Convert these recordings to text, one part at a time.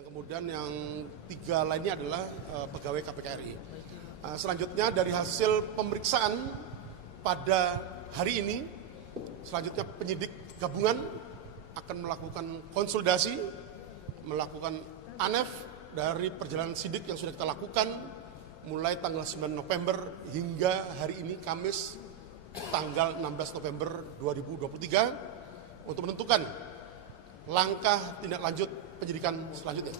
yang kemudian yang 3 lainnya adalah pegawai KPK RI. Selanjutnya dari hasil pemeriksaan pada hari ini, selanjutnya penyidik gabungan akan melakukan konsolidasi, melakukan ANEF dari perjalanan sidik yang sudah kita lakukan mulai tanggal 9 November hingga hari ini Kamis tanggal 16 November 2023 untuk menentukan langkah tindak lanjut penyidikan selanjutnya.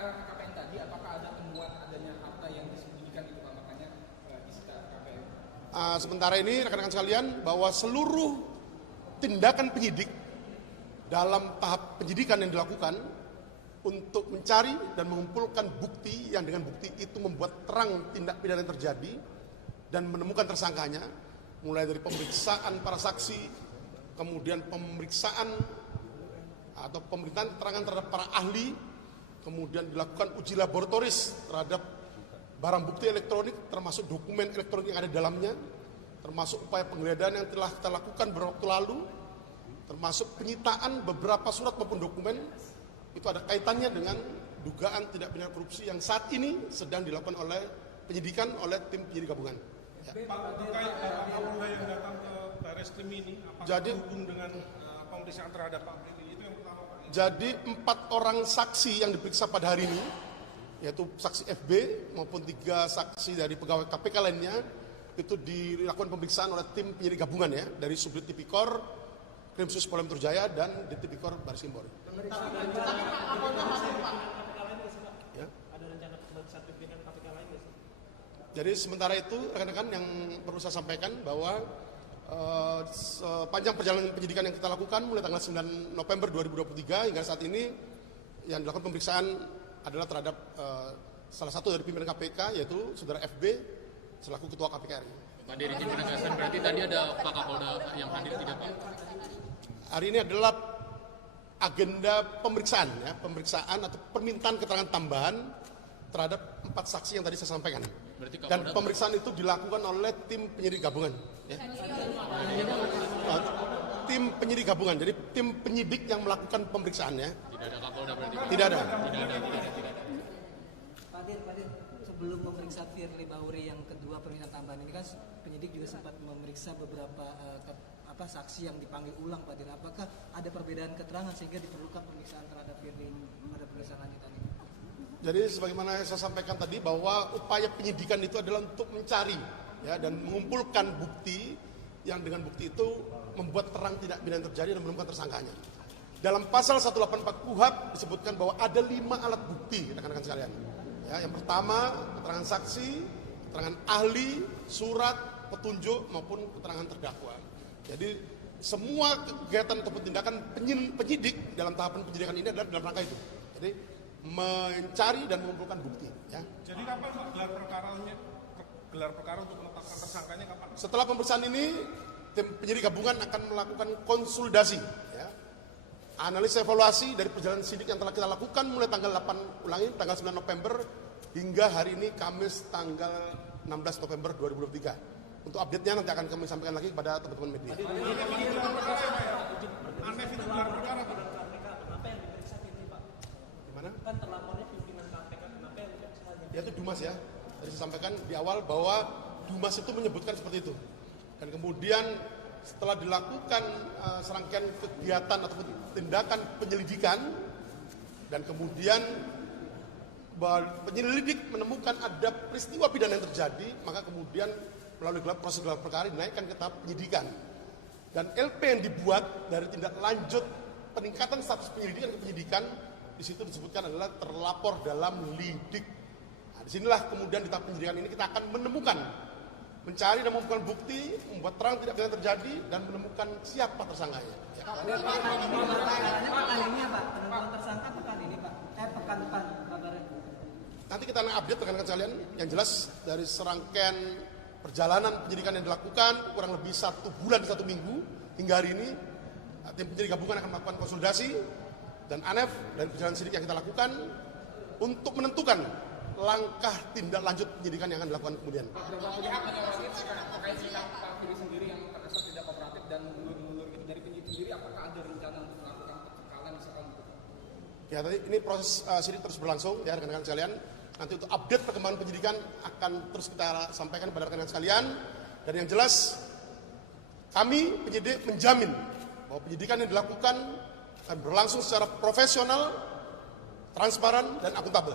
LHKPN tadi, apakah ada temuan adanya harta yang disembunyikan itu Pak, makanya disita KPN? Sementara ini rekan-rekan sekalian bahwa seluruh tindakan penyidik dalam tahap penyidikan yang dilakukan untuk mencari dan mengumpulkan bukti yang dengan bukti itu membuat terang tindak pidana yang terjadi dan menemukan tersangkanya, mulai dari pemeriksaan para saksi, kemudian pemeriksaan atau pemerintahan keterangan terhadap para ahli, kemudian dilakukan uji laboratoris terhadap barang bukti elektronik termasuk dokumen elektronik yang ada di dalamnya, termasuk upaya penggeledahan yang telah kita lakukan beberapa waktu lalu, termasuk penyitaan beberapa surat maupun dokumen. Itu ada kaitannya dengan dugaan tindak pidana korupsi yang saat ini sedang dilakukan oleh penyidikan oleh tim penyidik gabungan. Ya. Pak, terkait Kapolda yang datang ke Barreskrim ini, apakah berhubung dengan pemeriksaan terhadap Pak Firly? Itu yang pertama, Pak. Jadi 4 orang saksi yang diperiksa pada hari ini, yaitu saksi FB maupun 3 saksi dari pegawai KPK lainnya, itu dilakukan pemeriksaan oleh tim penyidik gabungan ya, dari Subdit Tipikor, Krimsus Polda Metro Jaya, dan Ditipikor Barreskrim Polri. Ya. Jadi sementara itu rekan-rekan yang perlu saya sampaikan bahwa sepanjang perjalanan penyidikan yang kita lakukan mulai tanggal 9 November 2023 hingga saat ini yang dilakukan pemeriksaan adalah terhadap salah satu dari pimpinan KPK yaitu saudara FB selaku Ketua KPK RI. Pak Dir, izin penegasan berarti tadi ada Pak Kapolda yang hadir tidak Pak? Hari ini adalah agenda pemeriksaan ya, pemeriksaan atau permintaan keterangan tambahan terhadap 4 saksi yang tadi saya sampaikan. Dan pemeriksaan itu dilakukan oleh tim penyidik gabungan. Ya. Tim penyidik gabungan, jadi tim penyidik yang melakukan pemeriksaan ya. Tidak ada Kapolda berarti? Tidak ada. Pak Dir, sebelum memeriksa Firly Bahuri yang kedua permintaan tambahan ini kan penyidik juga sempat memeriksa beberapa saksi yang dipanggil ulang, Pak Dir. Apakah ada perbedaan keterangan sehingga diperlukan pemeriksaan terhadap Firly pada pemeriksaan lanjutan ini? Jadi sebagaimana saya sampaikan tadi bahwa upaya penyidikan itu adalah untuk mencari ya dan mengumpulkan bukti yang dengan bukti itu membuat terang tindak pidana terjadi dan menemukan tersangkanya. Dalam pasal 184 KUHP disebutkan bahwa ada 5 alat bukti rekan-rekan sekalian. Ya, yang pertama keterangan saksi, keterangan ahli, surat, petunjuk maupun keterangan terdakwa. Jadi semua kegiatan atau tindakan penyidik dalam tahapan penyidikan ini adalah dalam rangka itu. Jadi mencari dan mengumpulkan bukti. Ya. Jadi kapan Pak gelar perkara untuk menetapkan tersangkanya kapan? Setelah pemeriksaan ini, tim penyidik gabungan akan melakukan konsolidasi, ya, analisa evaluasi dari perjalanan sidik yang telah kita lakukan mulai tanggal 9 November hingga hari ini Kamis tanggal 16 November 2023. Untuk update-nya nanti akan kami sampaikan lagi kepada teman-teman media. ANEF itu gelar perkara Pak. Kan terlapornya pimpinan KPK, kenapa yang diperiksa? Ya itu Dumas ya. Tadi saya sampaikan di awal bahwa Dumas itu menyebutkan seperti itu. Dan kemudian setelah dilakukan serangkaian kegiatan atau tindakan penyelidikan dan kemudian penyelidik menemukan ada peristiwa pidana yang terjadi, maka kemudian melalui proses gelar perkara dinaikkan ke tahap penyidikan. Dan LP yang dibuat dari tindak lanjut peningkatan status penyelidikan ke penyidikan di situ disebutkan adalah terlapor dalam lidik. Nah, disinilah kemudian di tahap penyidikan ini kita akan menemukan, mencari dan mengumpulkan bukti, membuat terang tidak pidana terjadi dan menemukan siapa tersangkanya. Ya. Pertanyaannya pekan ini Pak, penentuan tersangka pekan ini Pak, pekan depan kabarnya. Nanti kita akan update rekan-rekan sekalian. Yang jelas dari serangkaian perjalanan penyidikan yang dilakukan kurang lebih 1 bulan 1 minggu hingga hari ini, tim penyidik gabungan akan melakukan konsolidasi dan ANEF dan perjalanan sidik yang kita lakukan untuk menentukan langkah tindak lanjut penyidikan yang akan dilakukan kemudian. Beberapa pihak menyoroti terkait sikap Pak Firly sendiri yang terkesan tidak kooperatif dan mundur-mundur gitu. Dari penyidik sendiri apakah ada rencana untuk melakukan pencekalan Ya, tadi ini proses sidik terus berlangsung ya rekan-rekan sekalian. Nanti untuk update perkembangan penyidikan akan terus kita sampaikan kepada rekan-rekan sekalian. Dan yang jelas kami penyidik menjamin bahwa penyidikan yang dilakukan akan berlangsung secara profesional, transparan, dan akuntabel.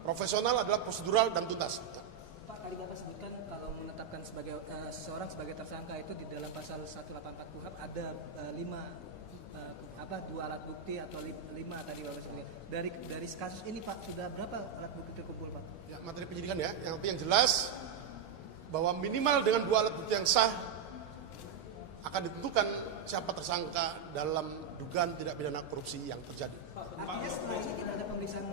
Profesional adalah prosedural dan tuntas. Pak, tadi Bapak sebutkan kalau menetapkan sebagai seseorang sebagai tersangka itu di dalam pasal 184 KUHP ada 2 alat bukti atau 5 tadi Bapak sebutkan. Dari kasus ini Pak, sudah berapa alat bukti terkumpul Pak? Ya, materi penyidikan ya, yang jelas bahwa minimal dengan 2 alat bukti yang sah akan ditentukan siapa tersangka dalam dugaan tindak pidana korupsi yang terjadi. Artinya setelah ini tidak ada pemeriksaan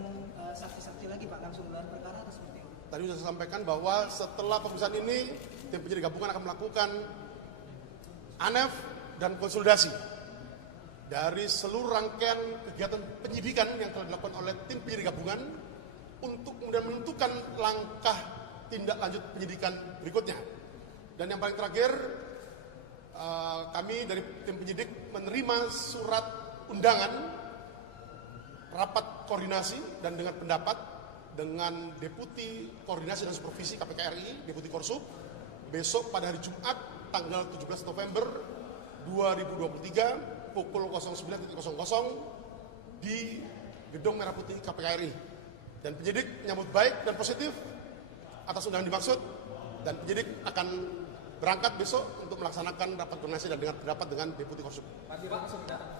saksi-saksi lagi Pak, langsung gelar perkara atau seperti itu? Tadi sudah saya sampaikan bahwa setelah pemeriksaan ini tim penyidik gabungan akan melakukan ANEF dan konsolidasi dari seluruh rangkaian kegiatan penyidikan yang telah dilakukan oleh tim penyidik gabungan untuk kemudian menentukan langkah tindak lanjut penyidikan berikutnya. Dan yang paling terakhir, kami dari tim penyidik menerima surat undangan rapat koordinasi dan dengan pendapat dengan Deputi Koordinasi dan Supervisi KPK RI, Deputi Korsup, besok pada hari Jumat tanggal 17 November 2023 pukul 09.00 di Gedung Merah Putih KPK RI. Dan penyidik menyambut baik dan positif atas undangan dimaksud, dan penyidik akan berangkat besok untuk melaksanakan rapat koordinasi dan dengan pendapat dengan Deputi Korsup. Pasti langsung datang.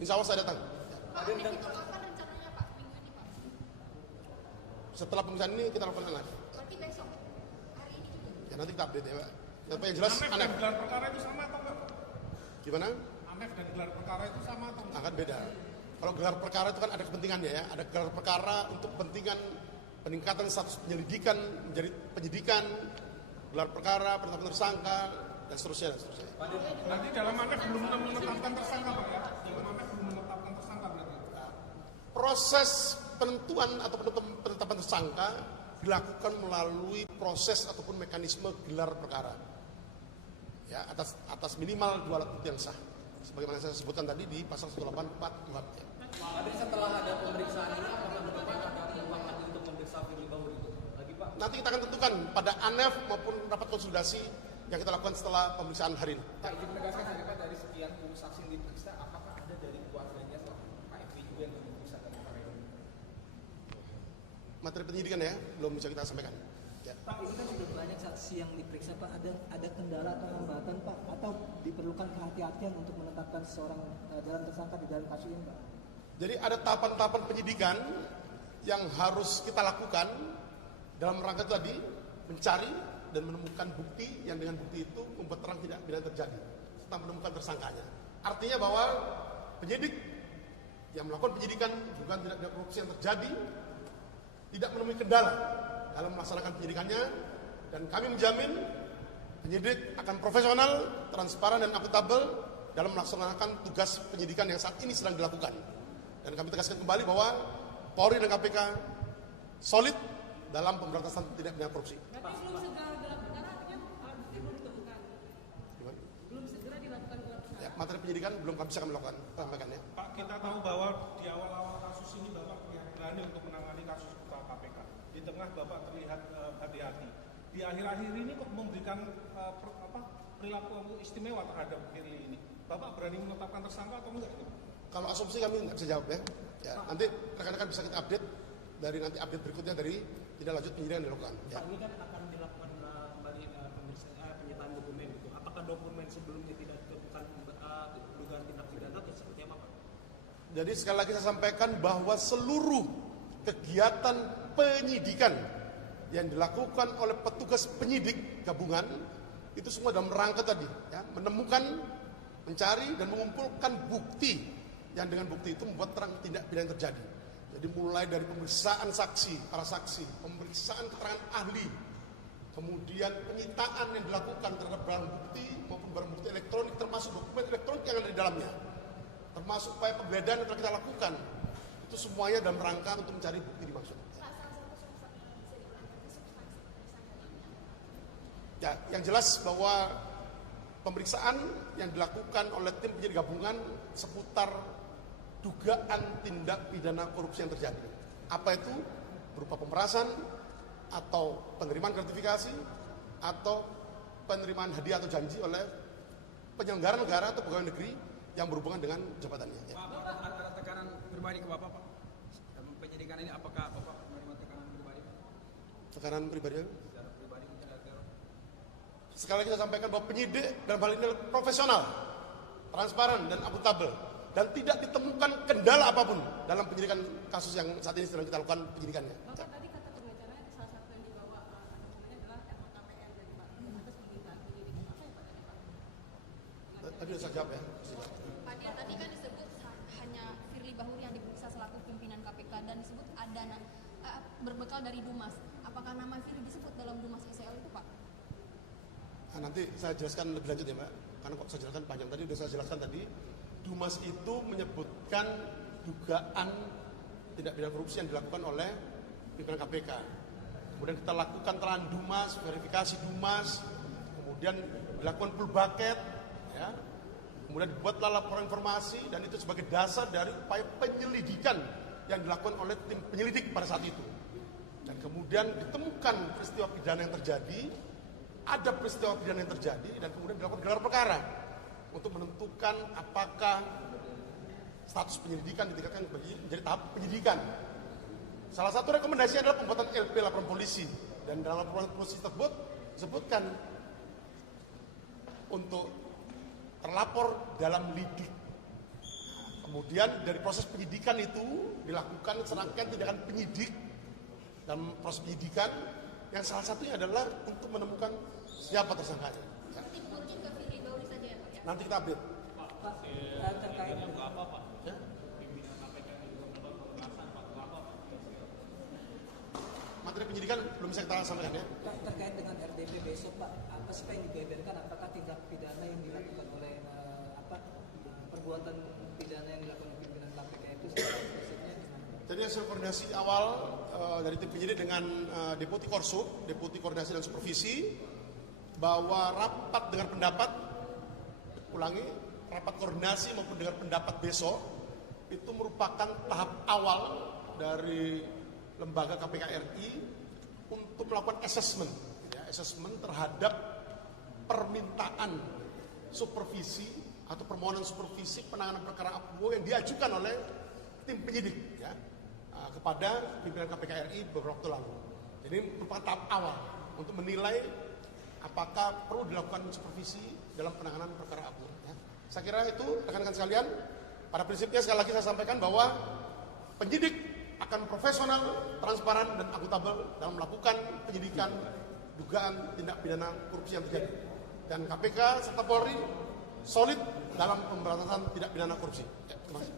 Insya Allah saya datang. Pak, itu kapan rencananya Pak? Minggu ini Pak? Setelah pemeriksaan ini kita lakukan live. Berarti besok, hari ini juga? Ya nanti kita update ya Pak. Tapi yang jelas ANEF dan ANEF. gelar perkara itu sama atau enggak? Gimana? ANEF dan gelar perkara itu sama atau enggak? Akan beda. Kalau gelar perkara itu kan ada kepentingannya ya. Ada gelar perkara untuk kepentingan peningkatan status penyelidikan menjadi penyidikan, gelar perkara, penetapan tersangka, dan seterusnya dan seterusnya. Berarti dalam ANEF belum menetapkan tersangka Pak ya? Dalam ANEF belum menetapkan tersangka berarti? Proses penentuan atau penetapan tersangka dilakukan melalui proses ataupun mekanisme gelar perkara. Ya, atas minimal 2 alat bukti yang sah. Sebagaimana saya sebutkan tadi di pasal 184 KUHP. Ya. Tapi setelah ada pemeriksaan ini, apakah ke depan ada peluang lagi untuk memeriksa Firly Bahuri itu? Lagi Pak? Nanti kita akan tentukan pada ANEF maupun rapat konsolidasi yang kita lakukan setelah pemeriksaan hari ini. Pak, izin menegaskan saja Pak, dari sekian saksi yang diperiksa, apakah ada dari keluarganya Pak F juga yang diperiksa dalam perkara ini? Materi penyidikan ya, belum bisa kita sampaikan. Ya. Pak, ini kan sudah banyak saksi yang diperiksa Pak, ada kendala atau hambatan Pak, atau diperlukan kehati-hatian untuk menetapkan seseorang dalam tersangka di dalam kasus ini Pak? Jadi ada tahapan-tahapan penyidikan yang harus kita lakukan dalam rangka tadi mencari dan menemukan bukti yang dengan bukti itu membuat terang tidak pidana terjadi serta menemukan tersangkanya. Artinya bahwa penyidik yang melakukan penyidikan bukan tidak ada korupsi yang terjadi tidak menemui kendala dalam melaksanakan penyidikannya, dan kami menjamin penyidik akan profesional, transparan, dan akuntabel dalam melaksanakan tugas penyidikan yang saat ini sedang dilakukan. Dan kami tegaskan kembali bahwa Polri dan KPK solid dalam pemberantasan tindak pidana korupsi. Berarti belum segera gelar perkara, artinya alat bukti belum ditemukan. Gimana? Belum segera dilakukan gelar perkara. Ya, materi penyidikan belum kami bisa melakukan sampaikan ya. Pak, kita tahu bahwa di awal-awal kasus ini Bapak yang berani untuk menangani kasus KPK. Di tengah Bapak terlihat hati-hati. Di akhir-akhir ini kok memberikan perilaku istimewa terhadap Firly ini. Bapak berani menetapkan tersangka atau enggak? Kalau asumsi kami nggak bisa jawab ya. Ya, nanti rekan-rekan bisa kita update dari nanti update berikutnya dari tindak lanjut penyidikan yang dilakukan. Ya. Pak, ini kan akan dilakukan kembali penyitaan dokumen itu. Apakah dokumen sebelumnya tidak ditemukan dugaan tindak pidana atau seperti apa Pak? Jadi sekali lagi saya sampaikan bahwa seluruh kegiatan penyidikan yang dilakukan oleh petugas penyidik gabungan itu semua dalam rangka tadi ya, menemukan, mencari dan mengumpulkan bukti yang dengan bukti itu membuat terang tindak pidana terjadi. Jadi mulai dari pemeriksaan saksi, para saksi, pemeriksaan keterangan ahli, kemudian penyitaan yang dilakukan terhadap barang bukti maupun barang bukti elektronik termasuk dokumen elektronik yang ada di dalamnya, termasuk upaya penggeledahan yang telah kita lakukan, itu semuanya dalam rangka untuk mencari bukti dimaksud. Ya, yang jelas bahwa pemeriksaan yang dilakukan oleh tim penyidik gabungan seputar dugaan tindak pidana korupsi yang terjadi. Apa itu? Berupa pemerasan, atau penerimaan gratifikasi, atau penerimaan hadiah atau janji oleh penyelenggara negara atau pegawai negeri yang berhubungan dengan jabatannya. Ya. Pak, ada tekanan pribadi ke Bapak, Pak? Dalam penyidikan ini apakah Bapak menerima tekanan pribadi? Tekanan pribadi? Secara pribadi mungkin ada teror. Sekali lagi saya sampaikan bahwa penyidik dalam hal ini profesional, transparan, dan akuntabel, dan tidak ditemukan kendala apapun dalam penyidikan kasus yang saat ini sedang kita lakukan penyidikannya. Bapak tadi kata pengacaranya salah satu yang dibawa dokumennya adalah LHKPN dari Pak atas permintaan penyidik. Apa ya Pak tadi Pak? Tadi sudah saya jawab ya. Pak Dir, tadi kan disebut hanya Firly Bahuri yang diperiksa selaku pimpinan KPK dan disebut ada berbekal dari Dumas. Apakah nama Firly disebut dalam Dumas SEO itu Pak? Nah, nanti saya jelaskan lebih lanjut ya Mbak, karena kok saya jelaskan panjang tadi, sudah saya jelaskan tadi. Dumas itu menyebutkan dugaan tindak pidana korupsi yang dilakukan oleh pimpinan KPK. Kemudian kita lakukan telahan Dumas, verifikasi Dumas, kemudian dilakukan full bucket, ya. Kemudian dibuatlah laporan informasi dan itu sebagai dasar dari upaya penyelidikan yang dilakukan oleh tim penyelidik pada saat itu. Dan kemudian ditemukan peristiwa pidana yang terjadi, ada peristiwa pidana yang terjadi, dan kemudian dilakukan gelar perkara untuk menentukan apakah status penyelidikan ditingkatkan menjadi tahap penyidikan. Salah satu rekomendasi adalah pembuatan LP laporan polisi, dan dalam laporan polisi tersebut disebutkan untuk terlapor dalam lidik. Kemudian dari proses penyidikan itu dilakukan serangkaian tindakan penyidik dalam proses penyidikan yang salah satunya adalah untuk menemukan siapa tersangkanya. Ya. Mungkin ke Firly Bahuri saja ya Pak ya? Nanti kita update. Terkait Ya. Materi penyidikan belum bisa kita sampaikan ya. Pak, terkait dengan RDP besok Pak, apa sih Pak yang dibeberkan? Apakah tindak pidana yang dilakukan oleh perbuatan pidana yang dilakukan oleh pimpinan KPK itu spesifiknya gimana? Jadi hasil koordinasi awal dari tim penyidik dengan Deputi Korsub, Deputi Koordinasi dan Supervisi, bahwa rapat dengar pendapat, ulangi, rapat koordinasi maupun dengar pendapat besok itu merupakan tahap awal dari lembaga KPK RI untuk melakukan assessment, ya, assessment terhadap permintaan supervisi atau permohonan supervisi penanganan perkara APBO yang diajukan oleh tim penyidik, ya, kepada pimpinan KPK RI beberapa waktu lalu. Jadi merupakan tahap awal untuk menilai apakah perlu dilakukan supervisi dalam penanganan perkara APBO. Ya. Saya kira itu rekan-rekan sekalian. Pada prinsipnya sekali lagi saya sampaikan bahwa penyidik akan profesional, transparan, dan akuntabel dalam melakukan penyidikan dugaan tindak pidana korupsi yang terjadi. Dan KPK serta Polri solid dalam pemberantasan tindak pidana korupsi. Ya, terima kasih.